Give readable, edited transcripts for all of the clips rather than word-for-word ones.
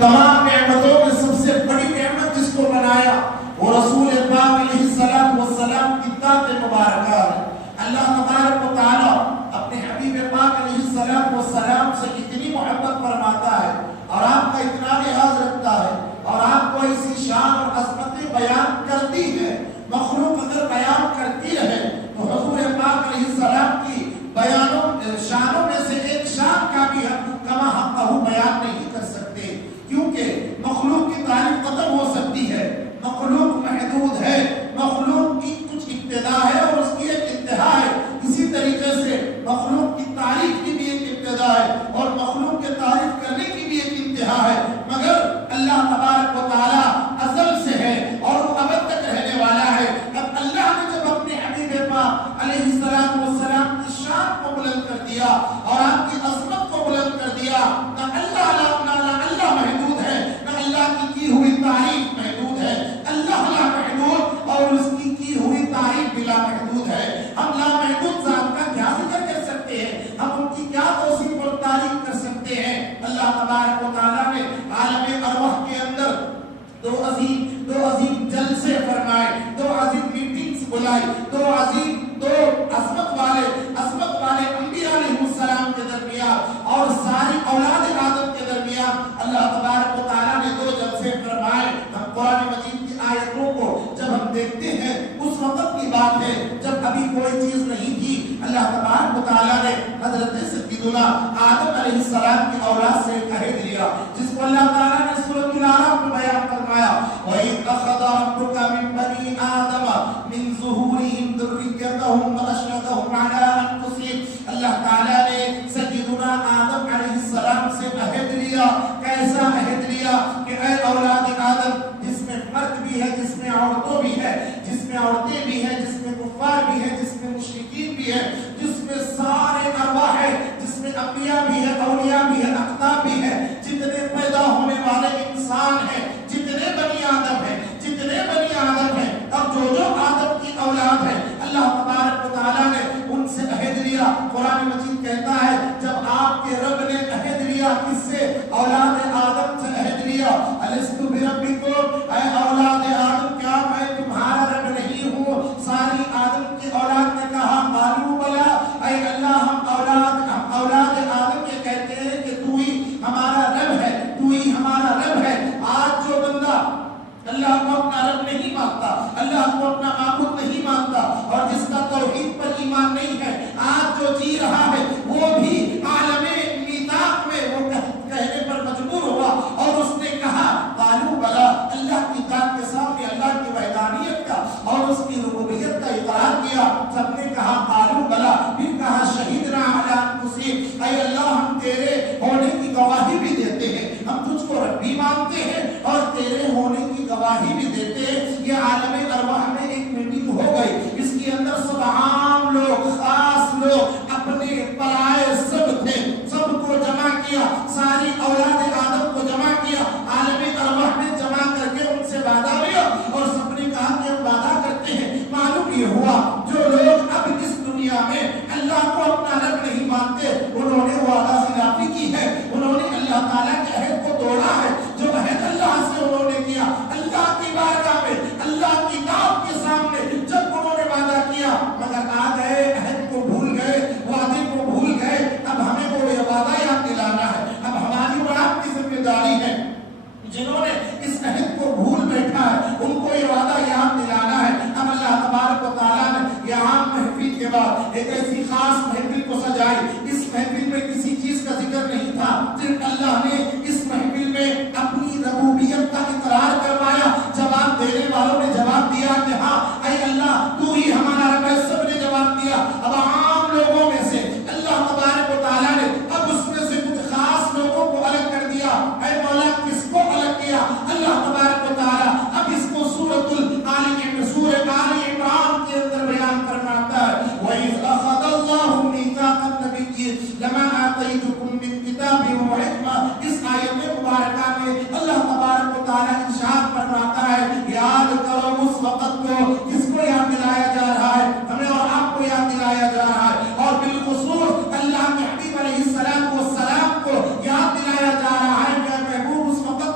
تمام نعمتوں میں سب سے بڑی نعمت جس کو بنایا وہ رسول پاک علیہ السلام کی ذات مبارکہ ہے۔ اللہ تبارک و تعالی اپنے حبیب پاک علیہ السلام سے اتنی محبت فرماتا ہے اور آپ کا اتنا لحاظ رکھتا ہے اور آپ کو ایسی شان اور عظمتیں بیان کرتی ہے، مخلوق اگر بیان کرتی رہے تو حضور پاک علیہ السلام کی بیانوں شانوں میں سے ایک شان کا بھی ہم کما حقہ بیان نہیں کر سکتے، کیونکہ مخلوق کی تعریف ختم ہو سکتی ہے، مخلوق محدود ہے، مخلوق کی کچھ ابتدا ہے اور اس کی ایک انتہا ہے، اسی طریقے سے مخلوق کی تعریف کی بھی ایک ابتدا ہے اور مخلوق کے تعریف کرنے کی بھی ایک انتہا ہے، مگر اللہ تبارک و تعالی ازل سے ہے اور وہ ابد تک رہنے والا ہے۔ اب اللہ نے جب اپنے حبیب پاک علیہ السلام کی شان کو بلند کر دیا اور آپ کی عظمت کو بلند کر دیا، نہ اللہ محدود ہے، نہ اللہ کی ہوئی تعریف محدود ہے، اللہ لا محدود اور اس کی ہوئی تعریف بلا محدود ہے۔ ہم لا محدود ذات کا کیا ذکر کر سکتے ہیں، ہم ان کی کیا توصیف اور تعریف کر سکتے ہیں۔ اللہ تبارک و تعالیٰ نے عالم ارواح کے اندر دو عظیم جلسے فرمائے، دو عظیم میٹنگز بلائی، دو عظمت والے انبیاء علیہ السلام کے درمیان اور ساری اولاد آدم کے درمیان اللہ تبارک و تعالیٰ نے دو جلسے فرمائے۔ ہم قرآن مجید کی آیتوں کو جب ہم دیکھتے ہیں اس وقت کی بات ہے جب ابھی کوئی چیز نہیں تھی، اللہ تبارک و تعالیٰ نے حضرت سیدنا آدم علیہ السلام کی اولاد سے ایک عہد لیا، جس کو اللہ تعالیٰ نے سورۃ الاعراف میں بیان فرمایا، وَإِذْ أَخَذَ رَبُّكَ مِن بَنِي آدَمَ مِن ظُهُورِهِمْ ذُرِّيَّتَهُمْ وَأَشْهَدَهُمْ عَلَىٰ أَنفُسِهِمْ۔ اللہ تعالیٰ نے سیدنا آدم علیہ السلام سے عہد لیا، کیسا عہد لیا کہ اے اولاد آدم، جس میں مرد بھی ہے، جس میں عورتوں بھی ہے، جس میں عورتیں بھی ہیں، جس میں کفار بھی ہے، جس میں مشرکین بھی ہے، جس میں سارے ارواح ہے، جس میں انبیاء بھی ہے، اولیاء بھی ہے، اقطاب بھی ہے، جتنے پیدا ہونے والے انسان ہیں، جتنے بنی آدم ہیں، اب جو آدم کی اولاد ہے، اللہ تبارک و تعالیٰ نے ان سے عہد لیا۔ قرآن مجید کہتا ہے جب آپ کے رب نے عہد لیا، کس سے؟ اولاد آدم سے عہد لیا، الست بربکم، اے اولاد آدم کیا میں تمہارا رب نہیں ہوں؟ ساری آدم کی اولاد نے کہا قالوا بلا، اے اللہ ہم اولاد آدم یہ کہتے ہیں کہ تو ہی ہمارا رب ہے، تو ہی ہمارا رب ہے۔ آج جو بندہ اللہ کو اپنا رب نہیں مانتا، اللہ کو اپنا معبود نہیں مانتا اور جس کا توحید پر ایمان نہیں ہے، آج جو جی رہا ہے وہ بھی عالم میثاق میں وہ کہنے پر مجبور ہوا اور اس نے کہا قالوا بلا، اللہ کی ذات کے سامنے اللہ کی وحدانیت کا اور اس کی ربوبیت کا اقرار کیا، سب نے کہا قالوا بلا، پھر کہا شہدنا علی انفسنا، اے اللہ ہم تیرے ہونے کی گواہی بھی دیتے ہیں، ہم تجھ کو رب بھی مانتے ہیں اور تیرے ہونے کی گواہی بھی دیتے ہیں۔ یہ عالم ارواح میں ایک میٹنگ ہو گئی، اس کے اندر سب عام لوگ، خاص لوگ، اپنے پرائے سب تھے، سب کو جمع کیا، ساری اولاد آدم کو جمع کیا، عالم ارواح نے جمع کر کے ان سے وعدہ لیا اور سب نے کہا کہ ہم وعدہ کرتے ہیں۔ معلوم یہ ہوا جو لوگ اب اس دنیا میں اللہ کو اپنا رب نہیں مانتے، انہوں نے وعدہ خلافی کی ہے، انہوں نے اللہ تعالیٰ کے عہد کو توڑا ہے، جو عہد اللہ سے انہوں نے کیا، اللہ کی بارگاہ میں، اللہ کی دعوت کے سامنے جب انہوں نے وعدہ کیا، مگر آ گئے عہد کو بھول گئے، وعدے کو بھول گئے۔ اب ہمیں وہ یہ وعدہ یاد دلانا ہے، اب ہماری اور آپ کی ذمہ داری ہے، جنہوں نے اس عہد کو بھول بیٹھا ہے ان کو یہ وعدہ یاد دلانا ہے۔ اب اللہ تبارک و تعالیٰ نے یہ عام محفل کے بعد ایک ایسی خاص محفل کو سجائی، اس محفل میں کسی چیز کا ذکر نہیں تھا، صرف اللہ نے اس محفل میں اپنی ربوبیت کا اقرار کروایا۔ جواب دینے والوں نے جواب دیا کہ ہاں اے اللہ تو ہی ہمارا رب ہے، سب نے جواب دیا۔ اب عام لوگوں میں سے اللہ تبارک و تعالیٰ نے اب اس میں سے کچھ خاص لوگوں کو الگ کر دیا۔ اے مولا کس کو الگ کیا؟ اللہ تبارک و تعالیٰ اب اس کو سورۃ آل عمران کے اندر بیان فرماتا ہے، وَإِذْ أَخَذَ اللَّهُ مِيثَاقَ النَّبِيِّينَ لَمَا آتَيْتُكُم مِّن كِتَابٍ وَحِكْمَةٍ۔ اس آیت مبارکہ میں اللہ تبارک و تعالیٰ ارشاد فرماتا ہے یاد کرو اس وقت کو، کس کو یاد دلایا جا رہا ہے؟ ہمیں اور آپ کو یاد دلایا جا رہا ہے، اور بالخصوص اللہ کے حبیب علیہ السلام کو یاد دلایا جا رہا ہے کہ محبوب اس وقت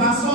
500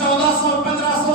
1400-1500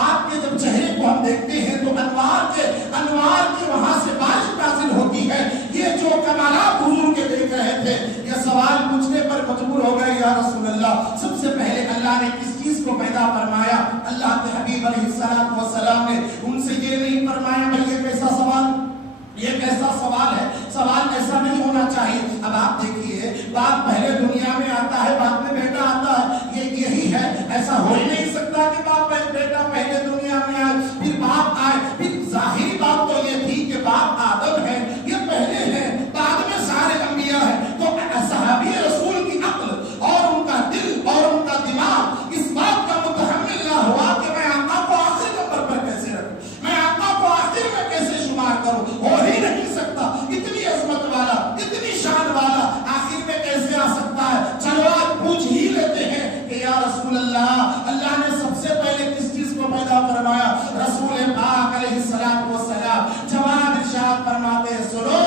آپ کے جب چہرے کو ہم دیکھتے ہیں تو انوار کے وہاں سے بارش نازل ہوتی ہے. یہ جو کمالات حضور کے دیکھ رہے تھے, یہ سوال پوچھنے پر مجبور ہو گئے, یا رسول اللہ سب سے پہلے اللہ نے کس چیز کو پیدا فرمایا؟ اللہ کے حبیب علیہ السلام والسلام نے ان سے یہ نہیں فرمایا بھائی یہ کیسا سوال, یہ کیسا سوال ہے, سوال ایسا نہیں ہونا چاہیے. اب آپ دیکھیے, باپ پہلے دنیا میں آتا ہے, بعد میں بیٹا آتا ہے, یہی ہے. ایسا ہو ہی نہیں سکتا کہ باپ بیٹا پہلے دنیا میں آئے پھر باپ آئے. پھر ظاہری بات تو یہ تھی کہ باپ آدم ہے, یہ پہلے ہے, بعد میں سارے انبیاء ہیں. تو صحابی رسول کی عقل اور ان کا دل اور ان کا دماغ اس بات کا متحمل نہ ہوا کہ میں آقا کو آخری نمبر پر کیسے رکھوں, میں آقا کو آخر میں کیسے شمار کروں. ہو ہی نہیں سکتا, اتنی عظمت والا, اتنی شان والا آخر میں کیسے آ سکتا ہے. چلو آج پوچھ ہی لیتے ہیں کہ یا رسول اللہ, اللہ نے سب سے پہلے کس چیز کو پیدا فرمایا؟ رسول پاک علیہ السلام والسلام جواب ارشاد فرماتے ہیں, سنو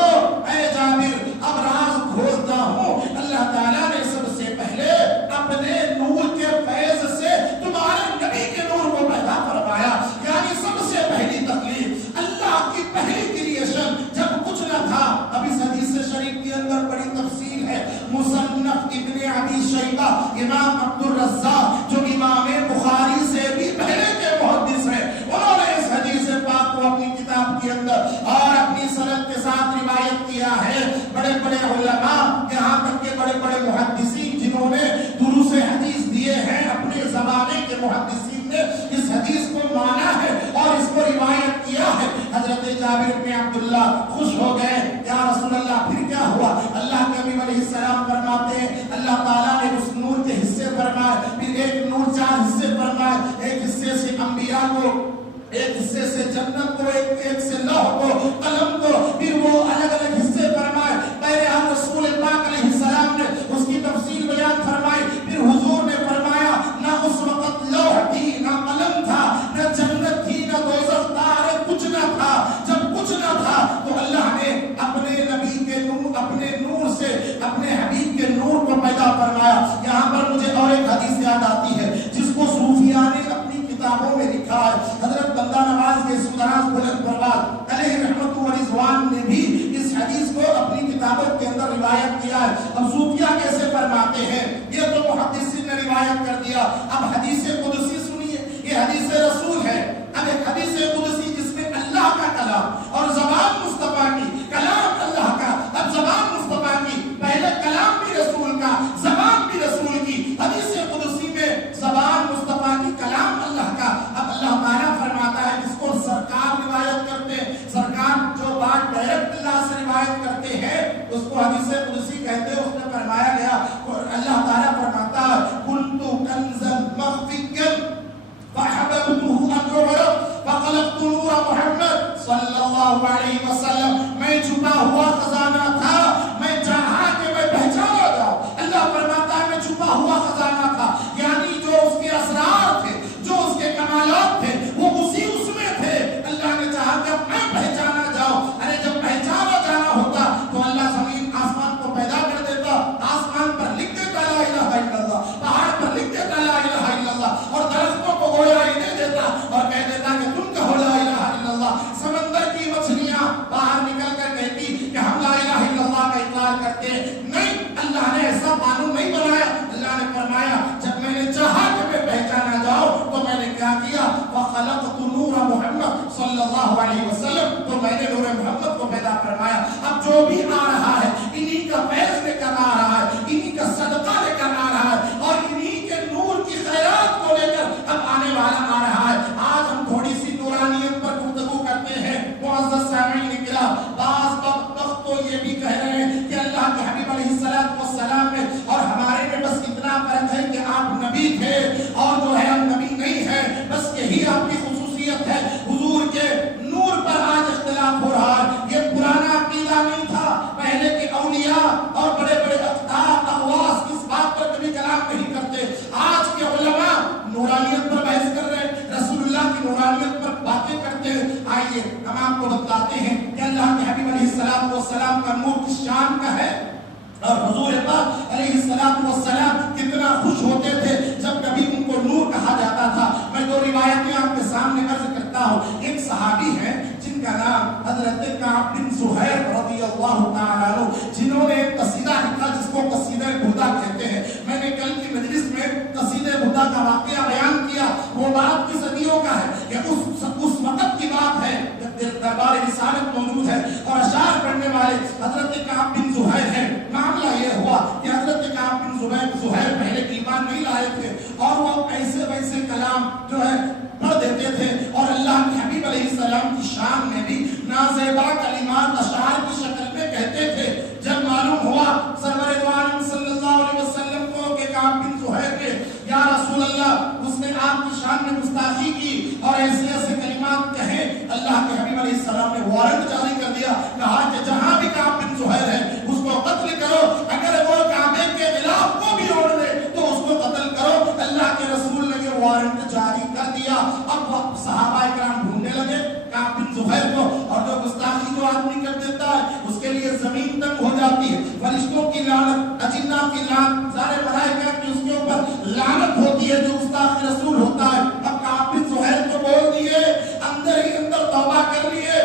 اے جابر, اب راز کھولتا ہوں. اللہ تعالیٰ نے سب سے پہلے اپنے نور کے فیض سے تمہارے نبی کے نور کو پیدا فرمایا. یعنی سب سے پہلی تخلیق, اللہ کی پہلی کریشن جب کچھ نہ تھا. اب اس حدیث شریف کے اندر بڑی تفصیل ہے. مصنف ابن ابی شیبہ, امام عبد الرزاق جو امام بخاری سے بھی پہلے کے محدث ہیں, انہوں نے اس حدیث پاک کو اپنی کتاب کے اندر اور اپنی سند کے ساتھ روایت کیا ہے. بڑے بڑے علماء, یہاں تک کہ بڑے بڑے محدثین جنہوں نے دروس حدیث دیے ہیں, اپنے زمانے کے محدثین نے اس حدیث کو مانا ہے اور اس کو روایت کیا ہے. حضرت جابر بن عبداللہ خوش ہو گئے, یا رسول اللہ پھر کیا ہوا؟ اللہ کے نبی علیہ السلام فرماتے ہیں اللہ تعالیٰ نے اس نور کے حصے فرمائے, پھر ایک نور 4 حصے فرمائے. ایک حصے سے انبیاء کو, ایک حصے سے جنت کو, ایک سے لوح کو, قلم کو, پھر وہ الگ الگ حصے فرمائے. پہلے ہم رسول پاک علیہ السلام نے اس کی تفصیل بیان فرمائی, پھر حضور نے فرمایا نہ اس وقت لوح تھی, نہ قلم تھا, نہ جنت تھی, نہ دوزخ تھا, کچھ نہ تھا. جب کچھ نہ تھا تو اللہ نے اپنے نبی کے نور, اپنے نور سے اپنے حبیب کے نور کو پیدا فرمایا. یہاں پر مجھے اور ایک حدیث یاد آتی ہے جس کو صوفیاء نے اپنی کتابوں میں لکھا ہے. حضرت بندہ نواز کے سودراز بلند پرواز علیہ رحمت و رضوان نے بھی اس حدیث کو اپنی کتابوں کے اندر روایت کیا ہے. اب صوفیاء کیسے فرماتے ہیں, یہ تو محدثین نے روایت کر دیا. اب حدیث قدسی سنیے, یہ حدیث رسول ہے. اب ایک حدیث قدسی جس میں اللہ کا کلام اور زبان مصطفیٰ کی, کلام اللہ کا, اب زبان مصطفیٰ کی, پہلے کلام بھی رسول کا, زبان بھی رسول کی. حدیث قدسی میں زبان مصطفیٰ کی, کلام اللہ کا. اب اللہ تعالیٰ فرماتا ہے جس کو سرکار روایت کرتے ہیں, سرکار جو بات ڈائریکٹ اللہ سے روایت کرتے ہیں اس کو حدیث قدسی کہتے ہیں. اس میں فرمایا گیا, اللہ تعالیٰ فرماتا ہے کنتو کنزا مخفیا فحببته ان يعرف فخلقت نور محمد صلی اللہ علیہ وسلم. میں چھپا ہوا خزانہ تھا, میں چاہا کہ میں پہچانا جاؤں. اللہ فرماتا ہے میں چھپا ہوا خزانہ تھا, یعنی جو اس کے اسرار تھے, جو اس کے کمالات تھے, وہ اسی اس میں تھے. اللہ نے چاہا کہ میں پہچانا جاؤں. ارے جب پہچانا جانا ہوتا تو اللہ زمین آسمان کو پیدا کر دیتا, آسمان پر لکھ دیتا لا الہ الا اللہ, پہاڑ پر لکھ دیتا لا الہ الا اللہ, اور درختوں کو گویا ہی دے دیتا اور کہہ دیتا کہ تم کہو لا الہ الا اللہ. سمندر کی مچھلیاں باہر نکل کر کہتی کہ ہم لا الہ الا اللہ کا اقرار کرتے ہیں. نہیں, اللہ نے ایسا قانون نہیں بنایا. اللہ نے فرمایا جب میں نے چاہا کہ میں پہچانا جاؤں تو میں نے کیا کیا, وخلقت نور محمد صلی اللہ علیہ وسلم, تو میں نے نور محمد کو پیدا فرمایا. اب جو بھی آ رہا ہے انہی کا فیض لے کر آ رہا ہے, انہی کا صدقہ لے کر آ رہا ہے, اور انہی کے نور کی خیرات کو لے کر اب آنے والا آ رہا ہے. آج ہم تھوڑی سی نورانیت پر گفتگو کرتے ہیں. معزز سامعین کرام, بعض وقت تو یہ بھی کہہ رہے ہیں کہ اللہ کے حبیب علیہ السلام میں اور ہمارے میں بس اتنا فرق ہے کہ آپ نبی تھے اور جو ہے ہم نبی نہیں ہیں, بس یہی آپ کی خصوصیت ہے. حضور کے نور پر آج اختلاف ہو رہا ہے. یہ پرانا عقیدہ نہیں تھا. پہلے کے اولیاء اور بڑے بڑے اقواس اس بات پر کبھی کلام نہیں کرتے. آج کے علماء نورانیت پر بحث کر رہے ہیں, رسول اللہ کی نورانیت پر باتیں کرتے ہیں. آئیے ہم آپ کو بتلاتے ہیں کہ اللہ کے حبیب علیہ السلام کا نور کس شان کا ہے, اور حضور پاک علیہ السلام کتنا خوش ہوتے تھے جب کبھی ان کو نور کہا جاتا تھا. میں دو روایتیں آپ کے کرتا ہوں. ایک صحابی ہیں جن کا نام حضرت کعب بن زہیر رضی اللہ تعالیٰ عنہ، جنہوں نے ایک قصیدہ لکھا جس کو قصیدہ بردہ کہتے ہیں. میں نے کل کی مجلس میں قصیدہ بردہ کا واقعہ بیان کیا. وہ بات کی صدیوں کا ہے کہ اس وقت کی بات ہے جب دربار رسالت موجود ہے اور اشعار پڑھنے والے حضرت کعب بن زہیر ہیں. معاملہ یہ ہوا کہ حضرت کعب بن زہیر پہلے ایمان نہیں لائے تھے اور وہ ایسے ویسے کلام جو ہے پڑھ دیتے تھے اور اللہ کے حبیب علیہ السلام کی شان میں بھی نازیبا کلمات اشعار کی شکل میں کہتے تھے. جب معلوم ہوا سرور دو عالم صلی اللہ علیہ وسلم کو کہ کعب بن زہیر نے یا رسول اللہ اس نے آپ کی شان میں گستاخی کی اور ایسے ایسے کلمات کہے، اللہ کے حبیب علیہ السلام نے وارنٹ جاری کر دیا، کہا کہ جہاں بھی کعب بن زہیر ہے اس کو قتل کرو، اگر وہ کعبے کے خلاف کو بھی اوڑھ لے تو اس کو قتل کرو. اللہ کے رسول نے یہ وارنٹ جاری کر دیا. اب صحابہ کرام ڈھونڈنے لگے کعب بن زہیر کو، اور جو گستاخی جو آدمی کر دیتا ہے اس کے لیے زمین تنگ ہو جاتی ہے. فرشتوں کی لعنت، اجنہ کی لعنت، سارے ملائکہ کی اس کے اوپر لعنت ہوتی ہے جو گستاخ رسول ہوتا ہے. اب کعب بن زہیر کو بول دیے، اندر ہی اندر توبہ کر لیے.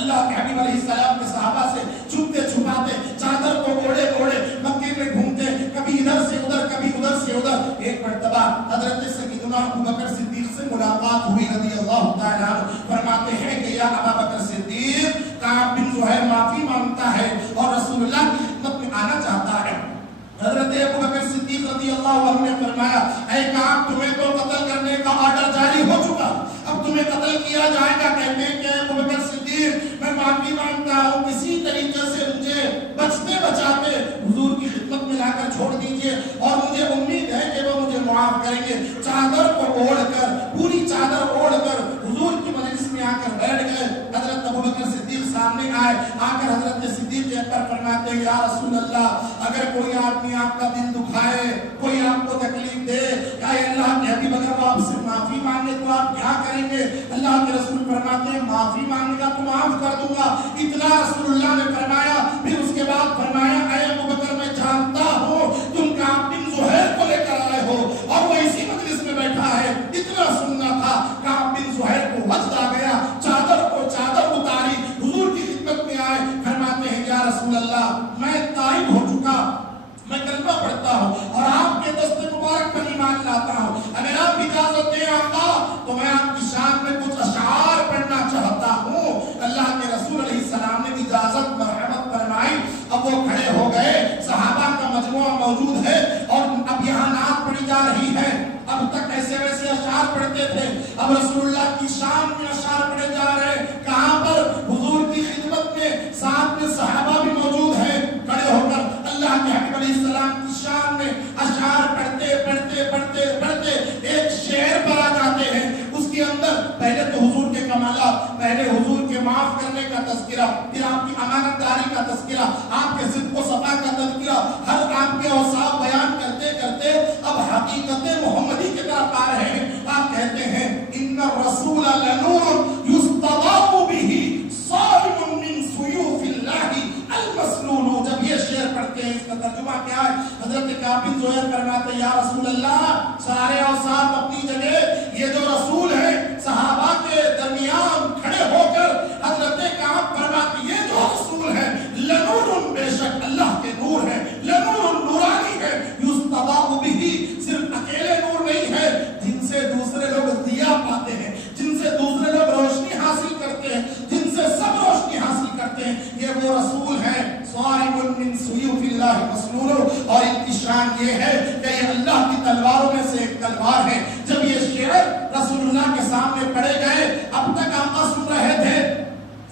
اللہ کے حبیب علیہ السلام کے صحابہ سے چھپتے چھپاتے چادر کو اوڑھے اوڑھے مکے میں گھومتے، کبھی ادھر سے ادھر کبھی ادھر سے ادھر. ایک مرتبہ حضرت سیدنا ابوبکر صدیق سے ملاقات ہوئی رضی اللہ تعالیٰ عنہ. فرماتے ہیں کہ یا ابابکر صدیق، کعب بن زہیر معافی مانگتا ہے اور رسول اللہ کی خدمت میں آنا چاہتا ہے. حضرت ابوبکر صدیق رضی اللہ عنہ نے فرمایا، اے کعب تمہیں تو قتل کرنے کا آرڈر جاری ہو چکا، اب تمہیں قتل کیا جائے گا. کہتے ہیں کہ ابوبکر صدیق میں معافی مانگتا ہوں، کسی طریقے سے مجھے بچتے بچاتے حضور کی خدمت میں لا کر چھوڑ دیجئے اور مجھے امید ہے کہ وہ مجھے معاف کریں گے. چادر کو اوڑھ کر، پوری چادر اوڑھ کر حضور کی مجلس میں آ کر بیٹھ گئے. حضرت ابوبکر صدیق سامنے آئے، آ کر حضرت صدیق اکبر فرماتے ہیں یا رسول اللہ، اگر کوئی آدمی آپ کا دل دکھائے، کوئی آپ کو تکلیف دے، یا اللہ کے حبیب اگر وہ آپ سے معافی مانگے تو آپ کیا کریں گے؟ اللہ کے رسول فرماتے ہیں معافی مانگے گا تو معاف کر دوں گا. اتنا رسول اللہ نے فرمایا. پھر اس کے بعد فرمایا، اے ابوبکر میں جانتا ہوں تم کعب بن زہیر کو لے کر آئے ہو اور وہ اسی مجلس میں بیٹھا ہے. اتنا سننا تھا. کعب بن زہیر کو وجد آ گیا، چادر کو چادر اتاری، حضور کی خدمت میں آئے. فرماتے ہیں یا رسول اللہ میں تائب ہو چکا، میں کلمہ پڑھتا ہوں اور آپ کے دست مبارک پر ایمان لاتا ہوں. اگر آپ اجازت دیں آقا تو میں آپ کی شان میں کچھ اشعار پڑھنا چاہتا ہوں. اللہ کے رسول علیہ السلام نے اجازت مرحمت فرمائی. اب وہ کھڑے ہو گئے، صحابہ کا مجموعہ موجود ہے اور اب یہاں نعت پڑھی جا رہی ہے. اب تک ایسے ویسے اشعار پڑھتے تھے، اب رسول اللہ کی شان میں اشعار پڑھے جا رہے ہیں. کہاں پر؟ حضور کی خدمت میں، ساتھ میں صحابہ بھی موجود ہیں. کھڑے ہو کر اللہ کے حبیب علیہ السلام کی شان میں اشعار پڑھتے پڑھتے پڑھتے پڑھتے ایک شعر پر آ جاتے ہیں. اس کے اندر پہلے تو حضور کے کمالات، پہلے حضور کے معاف کرنے کا تذکرہ، پھر آپ کی امانت داری کا تذکرہ، آپ کے صدق و صفا کا تذکرہ، ہر آپ کے اوصاف بیان کرتے کرتے اب حقیقت محمدی کی طرف آ رہے ہیں. آپ کہتے ہیں ان الرسول لنور یستضاء به صارم من سیوف اللہ المسلول. جب یہ شعر پڑھتے ہیں اس کا ترجمہ کیا ہے؟ حضرت کعب بن زہیر فرماتے ہیں یا رسول اللہ سارے اوصاف اپنی جگہ، یہ جو رسول ہے صحابہ کے درمیان کھڑے ہو کر حضرت کعب فرماتے یہ جو رسول ہے لنور، بے شک اللہ کے نور ہے، لنور نورانی ہے، یستضاء به، صرف اکیلے نور نہیں ہے جن سے دوسرے لوگ ضیا پاتے ہیں، جن سے دوسرے لوگ روشنی حاصل کرتے ہیں، جن سے سب روشنی حاصل کرتے ہیں. یہ وہ رسول ہے صارم من سیوف اللہ مسلول. اور ان کی شان یہ ہے کہ یہ اللہ کی تلواروں میں سے ایک تلوار ہے. جب یہ شعر رسول اللہ کے سامنے پڑھے گئے، اب تک آقا سن رہے تھے،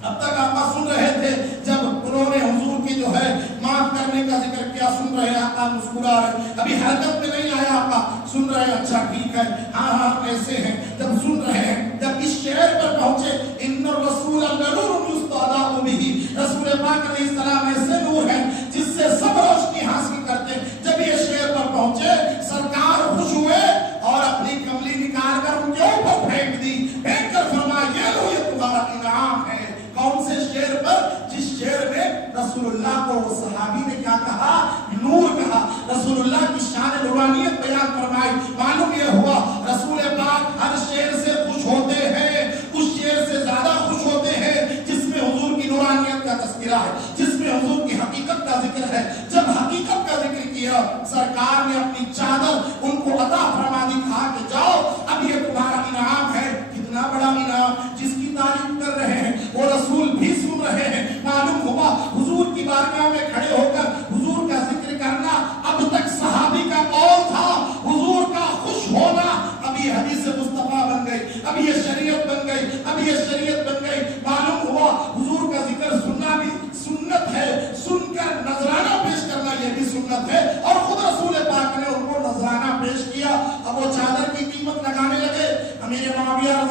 اب تک آقا سن رہے تھے. جب انہوں نے حضور کی جو ہے معاف کرنے کا ذکر کیا، سن رہے آقا مسکرا رہے، ابھی حرکت میں نہیں آیا آقا، سن رہے اچھا ٹھیک ہے، ہاں ہاں ایسے ہیں. جب سن رہے ہیں، جب اس شعر پر پہنچے ان الرسول لنور یستضاء به، رسول پاک علیہ السلام ایسے نور ہیں جس سے سب روشنی حاصل کرتے ہیں. جب یہ شعر پر پہنچے سرکار خوش ہوئے اور اپنی کملی نکال کر ان کے اوپر پھینک دی، پھینک کر فرمایا یہ لو یہ تمہارا انعام ہے. کون سے شعر پر؟ جس شعر میں رسول اللہ کو وہ صحابی نے کیا کہا؟ نور کہا. رسول اللہ کی شان نورانیت بیان فرمائی. معلوم یہ ہوا رسول پاک ہر شعر سے خوش ہوتے ہیں، اس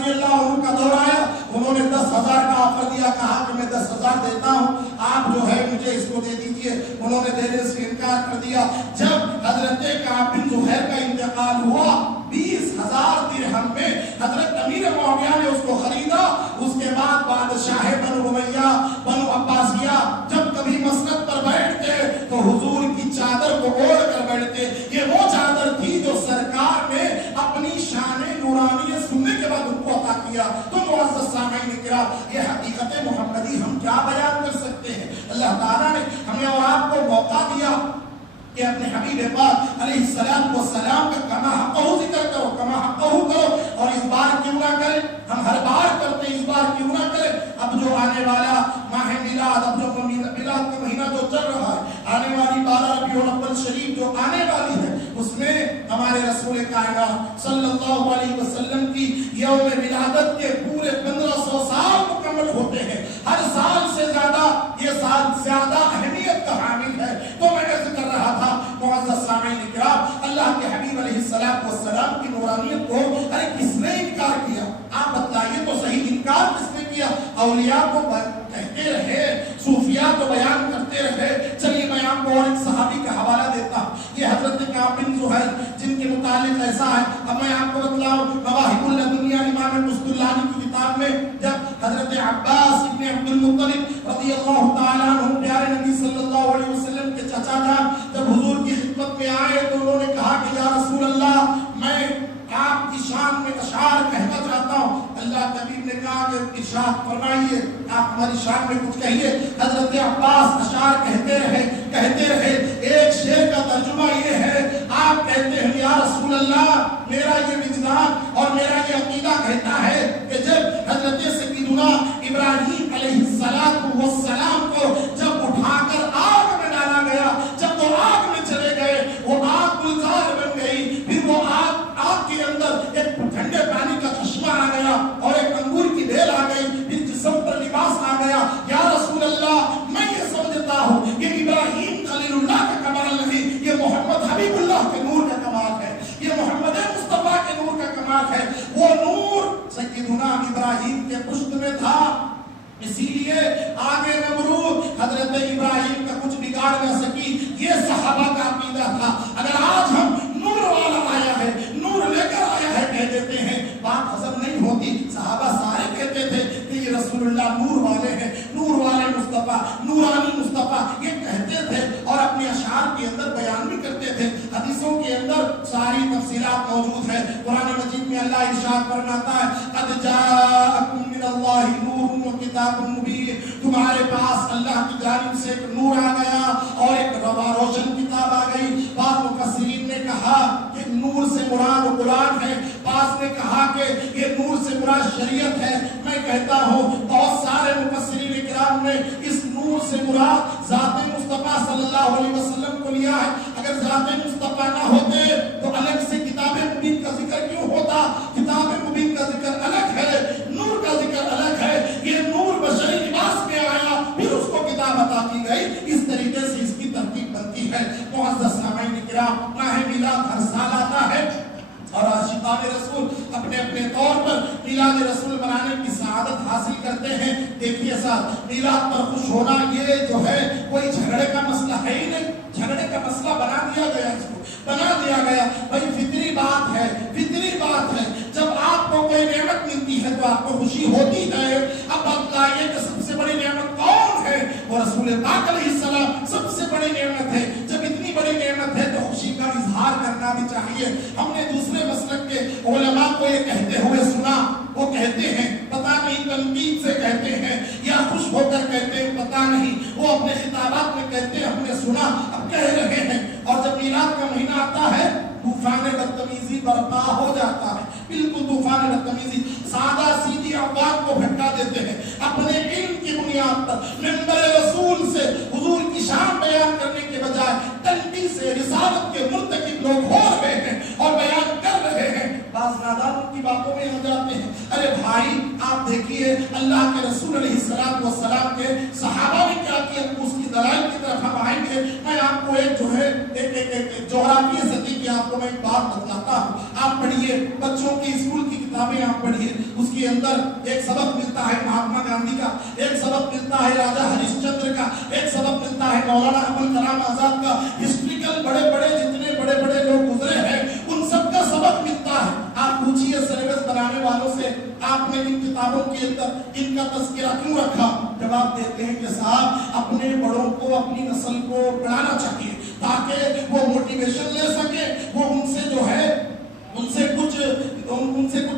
رضی اللہ عنہ کا دور آیا، انہوں نے 10,000 کا آفر دیا، کہا کہ میں 10,000 دیتا ہوں، آپ جو ہے مجھے اس کو دے دیجئے، انہوں نے دینے سے انکار کر دیا۔ جب حضرت کعب بن زہیر کا انتقال ہوا، 20,000 درہم میں حضرت امیر معاویہ نے اس کو خریدا۔ اس کے بعد بادشاہ بنو امیہ بنو عباسیہ جب کبھی مسند پر بیٹھتے تو حضور کی چادر کو اوڑھ کر بیٹھتے۔ یہ وہ چادر تھی جو سرکار نے اپنی شان نورانیت سننے کے بعد ان کو عطا کیا۔ تو معزز سامعین کرام، یہ حقیقت محمدی ہم کیا بیان کر سکتے ہیں؟ اللہ تعالیٰ نے ہمیں اور آپ کو موقع دیا کہ اپنے حبیب پاک علیہ السلام کا کما حقہ ذکر کرو، کما حقہ کرو، اور اس بار کیوں نہ کریں؟ ہم ہر بار کرتے ہیں، اس بار کیوں نہ کریں؟ اب جو آنے والا ماہ میلاد، اب جو میلاد کا مہینہ جو چل رہا ہے، آنے والی 12 ربیع الاول شریف جو آنے والی ہے، اس میں ہمارے رسول کائنات صلی اللہ علیہ وسلم کی یوم ولادت کے پورے 1500 سال مکمل ہوتے ہیں۔ ہر سال سے زیادہ یہ سال زیادہ اہمیت کا حامل ہے۔ تو میں ایسے کر رہا تھا معزز سامعین کرام، اللہ کے حبیب علیہ السلام کی نورانیت کو ارے کس نے انکار کیا؟ آپ بتائیے تو صحیح، انکار کس نے کیا؟ اولیاء کو کہتے رہے، صوفیاء کو بیان کرتے رہے۔ چلیے میں آپ کو اور ایک صحابی کا حوالہ دیتا ہوں، یہ حضرت کعب بن زہیر جن کے متعلق ایسا ہے۔ اب میں آپ کو بتلاؤں مواہب اللدنیہ امام البستلانی کی کتاب میں جب حضرت عباس ابن عبد المطلب رضی اللہ تعالیٰ عنہ پیارے نبی صلی اللہ علیہ وسلم کے چچا جان جب حضور کی خدمت میں آئے تو انہوں نے کہا کہ یا رسول اللہ، میں آپ کی شان میں اشعار کہنا چاہتا ہوں۔ اللہ کے حبیب نے کہا کہ ارشاد فرمائیے، آپ ہماری شان میں کچھ کہیے۔ حضرت عباس اشعار کہتے رہے۔ ایک شعر کا ترجمہ یہ ہے، آپ کہتے ہیں یا رسول اللہ، میرا یہ وجدان اور میرا یہ عقیدہ کہتا ہے کہ جب حضرت سیدنا ابراہیم علیہ السلام کو جب اٹھا کر آگ میں ڈالا گیا، جب وہ آگ میں چلے گئے، وہ آگ گلزار بن گئی، پھر وہ آگ کے اندر ایک ٹھنڈے پانی کا چشمہ آ گیا اور ایک انگور کی بیل آ گئی، پھر جسم پر لباس آ گیا۔ یا رسول اللہ، میں یہ سمجھتا ہوں کہ ابراہیم خلیل اللہ کا کمال نہیں، یہ محمد حبیب اللہ کے نور کا کمال ہے، یہ محمد مصطفیٰ کے نور کا کمال ہے۔ وہ نور سیدنا ابراہیم کے پشت میں تھا، اسی لیے آگے نمرود حضرت ابراہیم کا کچھ بگاڑ نہ سکی۔ یہ صحابہ کا عقیدہ تھا۔ اگر آج ہم نور والا آیا ہے، نور لے کر آیا ہے کہہ دیتے ہیں، بات ہضم نہیں ہوتی۔ صحابہ سارے کہتے تھے کہ یہ رسول اللہ نور والے ہیں، نور والے مصطفیٰ، نورانی مصطفیٰ، یہ کہتے تھے اور اپنے اشعار کے اندر بیان بھی کرتے تھے۔ حدیثوں کے اندر ساری تفصیلات موجود ہیں۔ قرآن مجید میں اللہ ارشاد فرماتا ہے، قد جاءکم من اللہ نور و کتاب مبین، تمہارے پاس اللہ کی جانب سے ایک نور آ گیا اور ایک روشن کتاب آ گئی۔ بعض مفسرین نے کہا کہ نور سے مراد قرآن ہے، بعض نے کہا کہ یہ نور سے مراد شریعت ہے۔ میں کہتا ہوں بہت سارے مفسرین کرام نے اس نور سے مراد ذات مصطفیٰ صلی اللہ علیہ وسلم کو لیا ہے۔ اگر ذات مصطفیٰ نہ ہوتے تو الگ سے کتاب مبین کا ذکر کیوں ہوتا؟ کتاب مبین کا ذکر الگ ہے، نور کا ذکر الگ ہے۔ یہ نور بشری لباس میں آیا، پھر اس کو کتاب عطا کی گئی۔ اس طریقے سے اس کی ترتیب بنتی ہے۔ معزز سامعین کرام، ماہ میلاد ہر سال آتا ہے اور عاشقان رسول اپنے اپنے طور پر میلاد رسول منانے کی سعادت حاصل کرتے ہیں۔ دیکھیے ساتھ، میلاد پر خوش ہونا یہ جو ہے کوئی جھگڑے کا مسئلہ ہے ہی نہیں، جھگڑے کا مسئلہ بنا دیا گیا، اس کو بنا دیا گیا۔ بھائی فطری بات ہے، فطری بات ہے، جب آپ کو کوئی نعمت ملتی ہے تو آپ کو خوشی ہوتی ہے۔ اب بتلائیے کہ سب سے بڑی نعمت کون ہے؟ وہ رسول پاک علیہ السلام سب سے بڑی نعمت ہے۔ جب اتنی بڑی نعمت ہے تو خوشی کا اظہار کرنا بھی چاہیے۔ ہم نے دوسرے مسلک کے علماء کو یہ کہتے ہوئے سنا، وہ کہتے ہیں پتہ نہیں تنقید سے کہتے ہیں یا خوش ہو کر کہتے ہیں پتہ نہیں، وہ اپنے خطابات میں کہتے ہیں ہم نے سنا، اب کہہ رہے ہیں۔ اور جب میلاد کا مہینہ آتا ہے طوفان بدتمیزی برپا ہو جاتا ہے، بالکل طوفان بدتمیزی، سادہ سیدھی افواہ کو بھٹکا دیتے ہیں۔ اپنے علم کی بنیاد پر منبر رسول سے حضور کی شان بیان کرنے کے بجائے تنقید سے رسالت کے مرتکب لوگ ہو رہے ہیں اور بیان کر رہے ہیں۔ بعض نادان کی باتوں میں ہو جاتے ہیں۔ ارے بھائی آپ دیکھیے اللہ کے رسول علیہ السلام کے صحابہ نے کیا کیا، اس کی دلائل کی طرف ہم آئیں گے۔ میں آپ کو ایک جو ہے ایک جغرافی صدی کے لیے آپ کو میں ایک بات بتلاتا ہوں. آپ پڑھیے بچوں کی اسکول کی کتابیں آپ پڑھیے, اس کے اندر ایک سبق ملتا ہے مہاتما گاندھی کا, ایک سبق ملتا ہے راجا ہریش چندر کا, ایک سبق ملتا ہے مولانا ابوالکلام کلام آزاد کا. ہسٹوریکل بڑے بڑے جتنے بڑے بڑے لوگ گزرے ہیں ان سب کا سبق ملتا ہے. آپ پوچھیے سلیبس بنانے والوں سے, آپ نے ان کتابوں کے اندر ان کا تذکرہ کیوں رکھا؟ جواب دیتے ہیں کہ صاحب اپنے بڑوں کو, اپنی نسل کو پڑھانا چاہیے تاکہ وہ موٹیویشن لے سکے, وہ ان سے جو ہے ان سے کچھ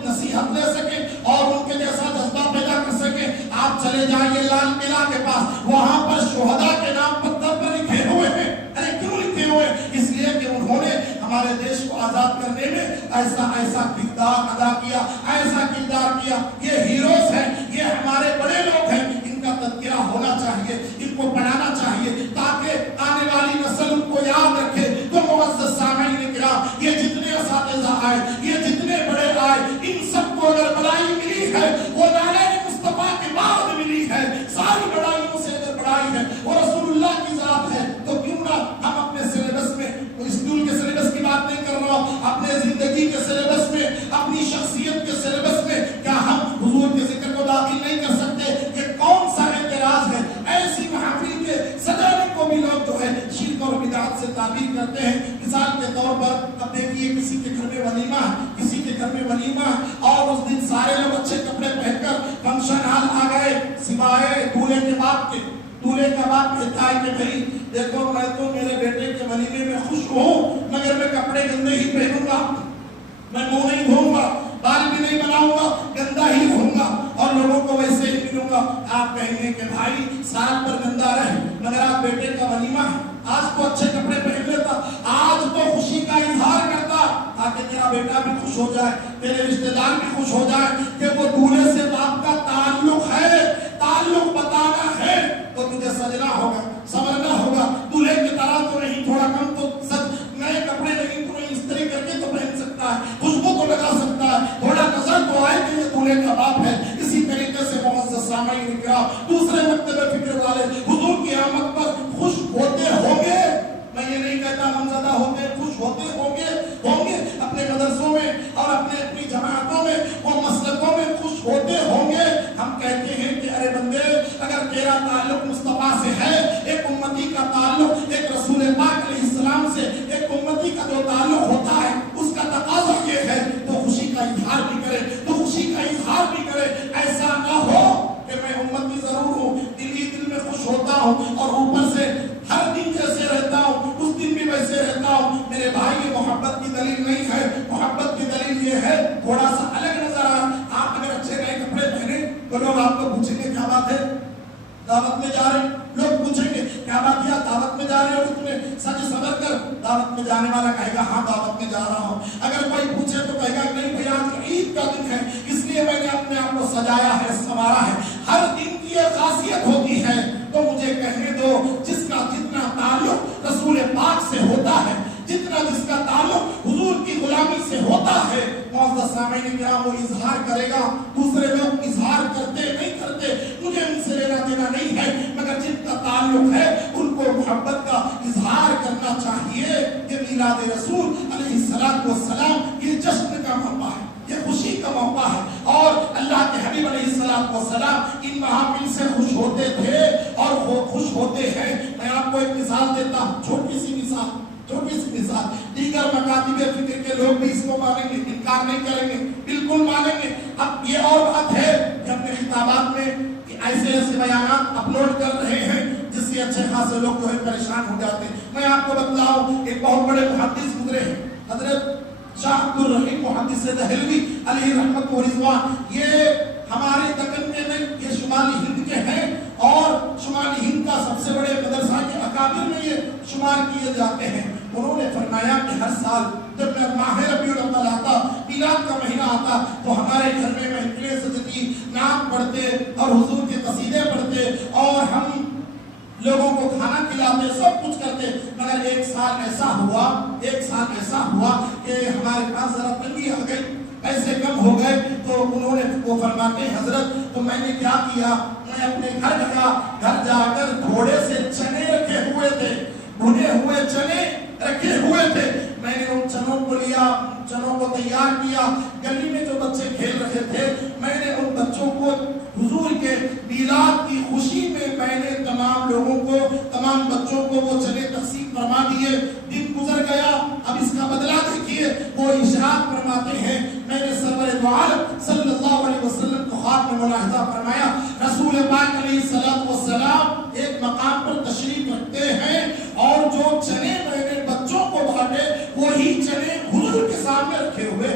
نصیحت لے سکے اور ان کے جیسا جذبہ پیدا کر سکے. آپ چلے جائیے لال قلعہ کے پاس, وہاں پر شہداء کے نام پتھر پر لکھے ہوئے ہیں. ارے کیوں لکھے ہوئے؟ اس لیے کہ انہوں نے ہمارے دیش کو آزاد کرنے میں ایسا کردار ادا کیا, ایسا کردار کیا. یہ ہیروز ہیں, یہ ہمارے بڑے لوگ ہیں, ان کا تذکرہ ہونا چاہیے, ان کو پڑھانا چاہیے تاکہ آنے والی نسل ان کو یاد رکھے. تو معزز سامعین کرام, یہ جتنے اساتذہ آئے, یہ جتنے بڑے آئے, ان سب کو اگر بڑائی ملی ہے وہ نالے مصطفیٰ کے بعد ملی ہے. ساری بڑائیوں سے اگر بڑائی ہے وہ رسول اللہ کی ذات ہے, تو کیوں نہ ہم اپنے سلیبس میں, اسکول کے سلیبس کی بات نہیں کر رہا ہوں, اپنے زندگی کے سلیبس میں, اپنی شخصیت کے سلیبس میں کیا ہم حضور کے ذکر کو داخل نہیں کر سکتے؟ یہ کون سا اعتراض ہے؟ ایسی محافل کے سجانے کو بھی لوگ جو ہے شرک اور بدعت سے تعبیر کرتے ہیں. مثال کے طور پر اب دیکھیے کسی کے گھر میں ولیمہ ہے, کسی کے گھر میں ولیمہ ہے, اور اس دن سارے لوگ اچھے کپڑے پہن کر فنکشن ہال آ گئے, سوائے دولہے کے باپ کے. دولہے کا باپ کہتا ہے کہ بھائی دیکھو میں تو میرے بیٹے کے ولیمے میں خوش ہوں, مگر میں کپڑے گندے ہی پہنوں گا, میں منہ نہیں دھوؤں گا, بال بھی نہیں بناؤں گا, گندا ہی رہوں گا اور لوگوں کو ویسے ہی ملوں گا. آپ کہیں گے کہ بھائی سال پر گندا رہے, مگر آپ بیٹے کا ولیمہ ہے, آج تو اچھے کپڑے پہن لیتا, آج تو خوشی کا اظہار کرتا تاکہ تیرا بیٹا بھی خوش ہو جائے, تیرے رشتہ دار بھی خوش ہو جائے کہ وہ دولہے سے باپ کا تعلق بتانا ہے. تو تجھے سجنا ہوگا, سمجھنا ہوگا. دولہے کی طرح تو نہیں, تھوڑا کم تو سچ, نئے کپڑے نہیں تو نہیں استری کر کے تو پہن سکتا ہے, خوشبو تو لگا سکتا ہے, تھوڑا نظر تو آئے کہ یہ دولہے کا باپ ہے. اسی طریقے سے معزز سامعین کرام, دوسرے مکتب فکر والے حضور کی آمد پر خوش ہوتے ہوں گے. میں یہ نہیں کہتا غمزدہ ہوتے, خوش ہوتے ہوں گے اپنے مدرسوں میں اور اپنی جماعتوں میں اور مسلکوں میں خوش ہوتے ہوں گے. ہم کہتے ہیں کہ ارے بندے, اگر تیرا تعلق مصطفیٰ سے ہے, ایک امتی کا تعلق ایک رسول پاک علیہ السلام سے, ایک امتی کا جو تعلق ہوتا ہے اس کا تقاضا یہ ہے تو خوشی کا اظہار بھی کرے, تو خوشی کا اظہار بھی کرے. ایسا نہ ہو کہ میں امتی ضرور ہوں, دل میں خوش ہوتا ہوں اور اوپر سے ہر دن جیسے رہتا ہوں اس دن بھی ویسے رہتا ہوں. میرے بھائی یہ محبت کی دلیل نہیں ہے. محبت کی دلیل یہ ہے تھوڑا سا الگ نظر آ. آپ اگر اچھے نئے کپڑے پہنے تو لوگ آپ کو پوچھیں گے کیا بات ہے, دعوت میں جا رہے ہیں. لوگ پوچھیں گے کیا بات ہے, دعوت میں جا رہے ہو, تمہیں سج سبر کر. دعوت میں جانے والا کہے گا ہاں دعوت میں جا رہا ہوں. اگر کوئی پوچھے تو کہے گا نہیں بھائی آج عید کا دن ہے اس لیے میں نے اپنے آپ کو سجایا ہے, سنوارا ہے. ہر دن کی ایک خاصیت ہوتی ہے. تو مجھے کہنے دو, جس کا جتنا تعلق رسول پاک سے ہوتا ہے, جس کا تعلق حضور کی غلامی سے ہوتا ہے, معزز سامعین کرام وہ اظہار کرے گا. دوسرے لوگ اظہار کرتے نہیں کرتے, مجھے ان سے لینا دینا نہیں ہے, مگر جن کا تعلق ہے ان کو محبت کا اظہار کرنا چاہیے. یہ میلاد رسول علیہ السلام یہ جشن کا موقع ہے, یہ خوشی کا موقع ہے. اور اللہ کے حبیب علیہ السلام ان محافل سے خوش ہوتے تھے اور وہ خوش ہوتے ہیں. میں آپ کو ایک مثال دیتا ہوں, چھوٹی سی مثال. دیگر مکاتب فکر کے لوگ بھی اس کو مانیں گے, انکار نہیں کریں گے, بالکل مانیں گے. اب یہ اور بات ہے کہ اپنے خطابات میں ایسے بیانات اپلوڈ کر رہے ہیں جس سے اچھے خاصے لوگ جو ہے پریشان ہو جاتے ہیں. میں آپ کو بتلاؤں, ایک بہت بڑے محدث گزرے ہیں, حضرت شاہ عبدالرحیم محدث دہلوی علیہ رحمت و رضوان. یہ ہمارے دکن کے نہیں, یہ شمالی ہند کے ہیں اور شمالی ہند کا سب سے بڑے مدرسہ کے اکابر میں یہ شمار کیے جاتے ہیں. انہوں نے فرمایا کہ ہر سال جب ماہ ربیع الاول آتا, میلاد کا مہینہ آتا, تو ہمارے گھر میں محفلیں سجتی, نعت پڑھتے اور حضور کے قصیدے پڑھتے اور ہم لوگوں کو کھانا کھلاتے, سب کچھ کرتے. مگر ایک سال ایسا ہوا کہ ہمارے پاس ذرا تنگی آ گئی, پیسے کم ہو گئے. تو انہوں نے وہ فرماتے ہیں حضرت تو میں نے کیا کیا, میں اپنے گھر جا کر تھوڑے سے چنے رکھے ہوئے تھے, بھنے ہوئے چنے رکھے ہوئے تھے، میں نے ان چنوں کو لیا، چنوں کو تیار کیا، گلی میں جو بچے کھیل رہے تھے میں نے ان بچوں کو حضور کے میلاد کی خوشی میں نے تمام لوگوں کو، تمام بچوں کو وہ چنے تقسیم فرما دیے۔ دن گزر گیا، اب اس کا بدلہ دیکھیے، وہ ارشاد فرماتے ہیں میں نے سرور دو عالم صلی اللہ علیہ وسلم کو خواب میں ملاحظہ فرمایا، رسول پاک علیہ السلام ایک مقام پر تشریف رکھتے ہیں اور جو چنے میں نے بچوں کو بانٹے وہی چنے حضور کے سامنے رکھے ہوئے،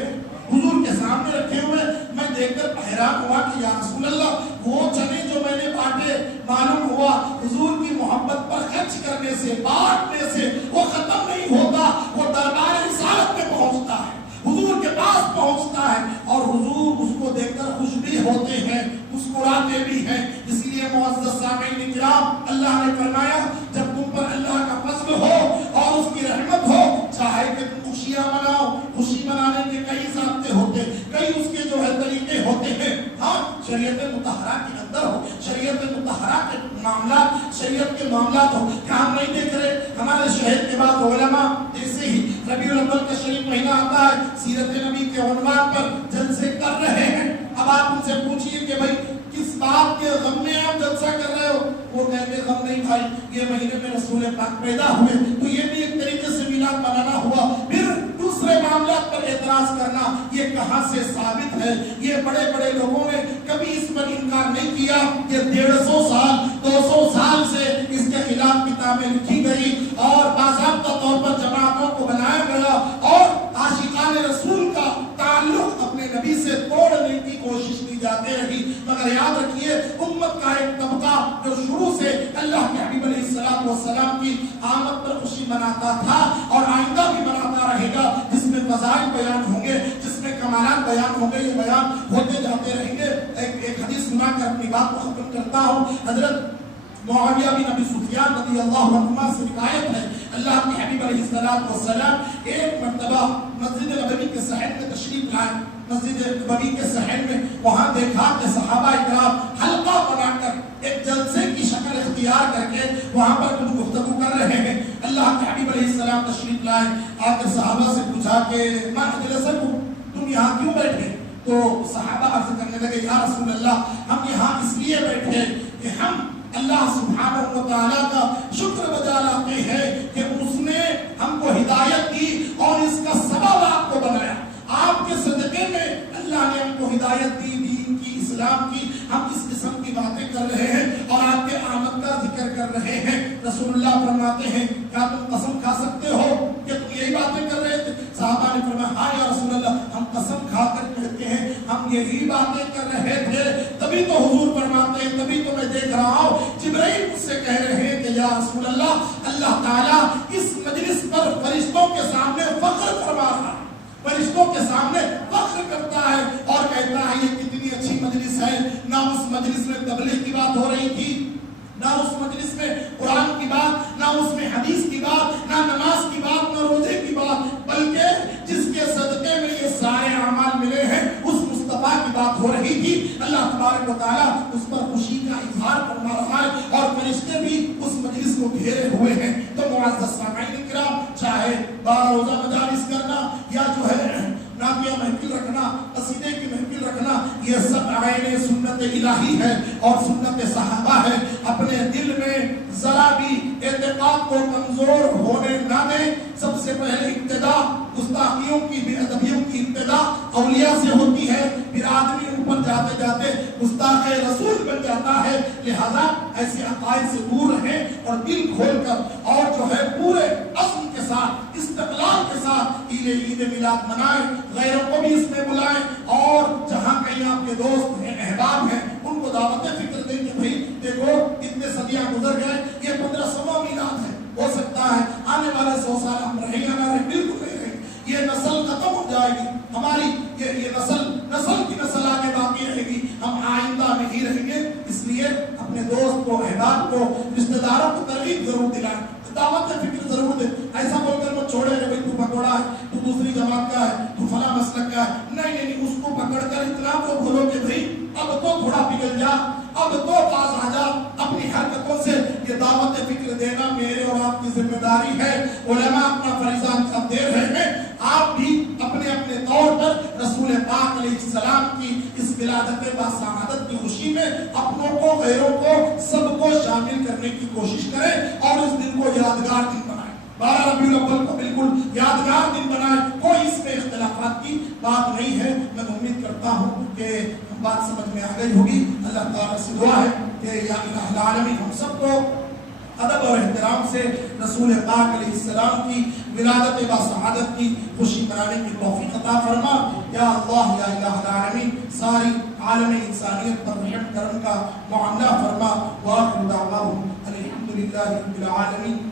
حضور کے سامنے رکھے ہوئے۔ میں دیکھ کر حیران ہوا کہ یا رسول اللہ، وہ چنے جو میں نے بانٹے معلوم ہوا حضور کی محبت پر خرچ کرنے سے، بانٹنے سے وہ ختم نہیں ہوتا، وہ دربار رسالت میں پہنچتا ہے، حضور کے پاس پہنچتا ہے اور حضور اس کو دیکھ کر خوش بھی ہوتے ہیں، مسکراتے بھی ہیں۔ اس لیے معزز سامعین کرام، اللہ نے فرمایا جب تم پر اللہ کا فضل ہو اور اس کی رحمت ہو، چاہے کہ تم خوشیاں مناؤ، خوشی منانے کے کئی ضابطے ہوتے، کئی اس کے جو ہے طریقے ہوتے ہیں۔ ہاں، شریعت مطہرہ کے اندر ہو، شریعت مطہرہ کے معاملات، شریعت کے معاملات ہو، کیا ہم نہیں دیکھ رہے ہمارے شہر کے بعد علماء جیسے ہی ربیع الاول کا شریف مہینہ آتا ہے، سیرت نبی کے عنوان پر جلسے کر رہے ہیں۔ اب آپ ان سے پوچھئے کہ بھائی کس بات کے غم میں آپ جلسہ کر رہے ہو؟ وہ کہیں گے غم نہیں بھائی، یہ مہینے میں رسول پاک پیدا ہوئے، تو یہ بھی ایک طریقے سے میلاد منانا ہوا۔ پھر دوسرے معاملات پر اعتراض کرنا، یہ کہاں سے ثابت ہے؟ یہ بڑے بڑے لوگوں نے کبھی اس پر انکار نہیں کیا کہ 150 سال 200 سال سے اس کے خلاف کتابیں لکھی گئی اور باضابطہ طور پر جماعتوں کو بنایا گیا اور عاشقان رسول کا تعلق اپنے نبی سے توڑنے کی کوشش کی جاتی رہی۔ مگر یاد رکھیے، امت کا ایک طبقہ جو شروع سے اللہ کے حبیب علیہ السلام کی آمد پر خوشی مناتا تھا اور آئندہ بھی مناتا رہے گا، جس میں فضائل بیان ہوں گے، جس میں کمالات بیان ہوں گے، یہ بیان ہوتے جاتے رہیں گے۔ ایک حدیث سنا کر اپنی بات کو ختم کرتا ہوں۔ حضرت معاویہ بن ابی سفیان رضی اللہ عنہما سے روایت ہے، اللہ کے حبیب علیہ السلام ایک مرتبہ مسجد نبوی کے صحن میں تشریف لائے۔ مسجد نبوی کے صحن میں وہاں دیکھا کہ صحابہ اکرام حلقہ بنا کر ایک جلسے کی شکل اختیار کر کے وہاں پر کچھ گفتگو کر رہے ہیں۔ اللہ کے حبیب علیہ السلام تشریف لائے، آ کر صحابہ سے پوچھا کہ ما اجلسکم، تم یہاں کیوں بیٹھے؟ تو صحابہ عرض کرنے لگے یا رسول اللہ، ہم یہاں اس لیے بیٹھے کہ ہم اللہ سبحانہ و تعالیٰ کا شکر بجا لاتے ہیں کہ اس نے ہم کو ہدایت دی اور اس کا سبب آپ کو بنایا۔ آپ کے صدقے میں اللہ نے ہم کو ہدایت دی، دین کی، اسلام کی۔ ہم اس قسم کی باتیں کر رہے ہیں اور آپ کے آمد کا ذکر کر رہے ہیں۔ رسول اللہ فرماتے ہیں کیا تم قسم کھا سکتے ہو کہ تم یہی باتیں کر رہے تھے؟ صحابہ نے فرمایا ہاں یا رسول اللہ، ہم قسم کھا کر کہتے ہیں ہم یہی باتیں کر رہے تھے۔ تبھی تو حضور فرماتے ہیں، تبھی تو میں دیکھ رہا ہوں جبرائیل مجھ سے کہہ رہے ہیں کہ یا رسول اللہ، اللہ تعالیٰ اس مجلس پر فرشتوں کے سامنے فخر فرما رہا ہے، فرشتوں کے سامنے فخر کرتا ہے اور کہتا ہے یہ کتنی اچھی مجلس ہے۔ نہ اس مجلس میں تبلیغ کی بات ہو رہی تھی، نہ اس مجلس میں قرآن کی بات، نہ اس میں حدیث کی بات، نہ نماز کی بات، نہ روزے کی بات، بلکہ جس کے صدقے میں یہ سارے اعمال ملے ہیں اس مصطفیٰ کی بات ہو رہی تھی۔ اللہ تبارک و تعالیٰ اس پر خوشی کا اظہار فرما رہا ہے اور فرشتے بھی اس مجلس کو گھیرے ہوئے ہیں۔ تو معزز سامعین کرام، چاہے 12 روزہ مجالس کرنا یا جو ہے نعتیہ محفل رکھنا، قصیدے کی محفل رکھنا، یہ سب عین سنت الہی ہے اور سنت صحابہ ہے۔ اپنے دل میں ذرا بھی اعتقاد کو کمزور ہونے نہ دیں۔ سب سے پہلے ابتدا گستاخیوں کی، بے ادبیوں کی ابتدا اولیاء سے ہوتی ہے، پھر آدمی اوپر جاتے جاتے گستاخ رسول بن جاتا ہے۔ لہذا ایسے عقائد سے دور رہیں اور دل کھول کر اور جو ہے پورے عزم کے ساتھ، استقلال کے ساتھ عید میلاد منائیں، غیروں کو بھی اس میں بلائیں اور جہاں کہیں آپ کے دوست ہیں، احباب ہیں، ان کو دعوت فکر دیں کہ بھائی دیکھو اتنے صدیاں گزر گئے، یہ 1500واں میلاد ہے، ہو سکتا ہے آنے والے 100 سال ہم رہیں یا نہ رہیں، بالکل نہیں رہیں، یہ نسل ختم ہو جائے گی، ہماری یہ نسل کی نسل آگے باقی رہے گی، ہم آئندہ میں ہی رہیں گے۔ اس لیے اپنے دوست کو، احباب کو، رشتہ داروں کو ترغیب ضرور دلائیں، دعوت فکر ضرور دیں۔ ایسا بول کر وہ چھوڑے رہے بھائی تو پکوڑا ہے، تو دوسری جماعت کا ہے، تو فلاں مسلک کا ہے، نہیں، اس کو پکڑ کر اتنا تو بھولو کہ بھائی اب تو تھوڑا پگھل اب تو پاس آ جا اپنی حرکتوں سے۔ یہ دعوت فکر دینا میرے اور آپ کی ذمہ داری ہے، علماء اپنا فریضہ انجام دے رہے ہیں، آپ بھی اپنے اپنے طور پر رسول پاک علیہ السلام کی اس ولادت باسعادت کی خوشی میں اپنوں کو، غیروں کو، سب کو شامل کرنے کی کوشش کریں اور اس دن کو یادگار دن بنائیں۔ 12 ربیع الاول کو بالکل یادگار دن بنائیں، کوئی اس میں اختلافات کی بات نہیں ہے۔ میں امید کرتا ہوں کہ بات سمجھ میں آ گئی ہوگی۔ اللہ تعالیٰ سے دعا ہے کہ یا الہ العالمین ہم سب کو ادب اور احترام سے رسول پاک علیہ السلام کی ولادت باسعادت کی خوشی منانے کی توفیق عطا فرما۔ یا اللہ یا الہ العالمین ساری عالم انسانیت پر رحم کرم کا معاملہ فرما۔ وآخر دعواہم الحمدللہ رب العالمین۔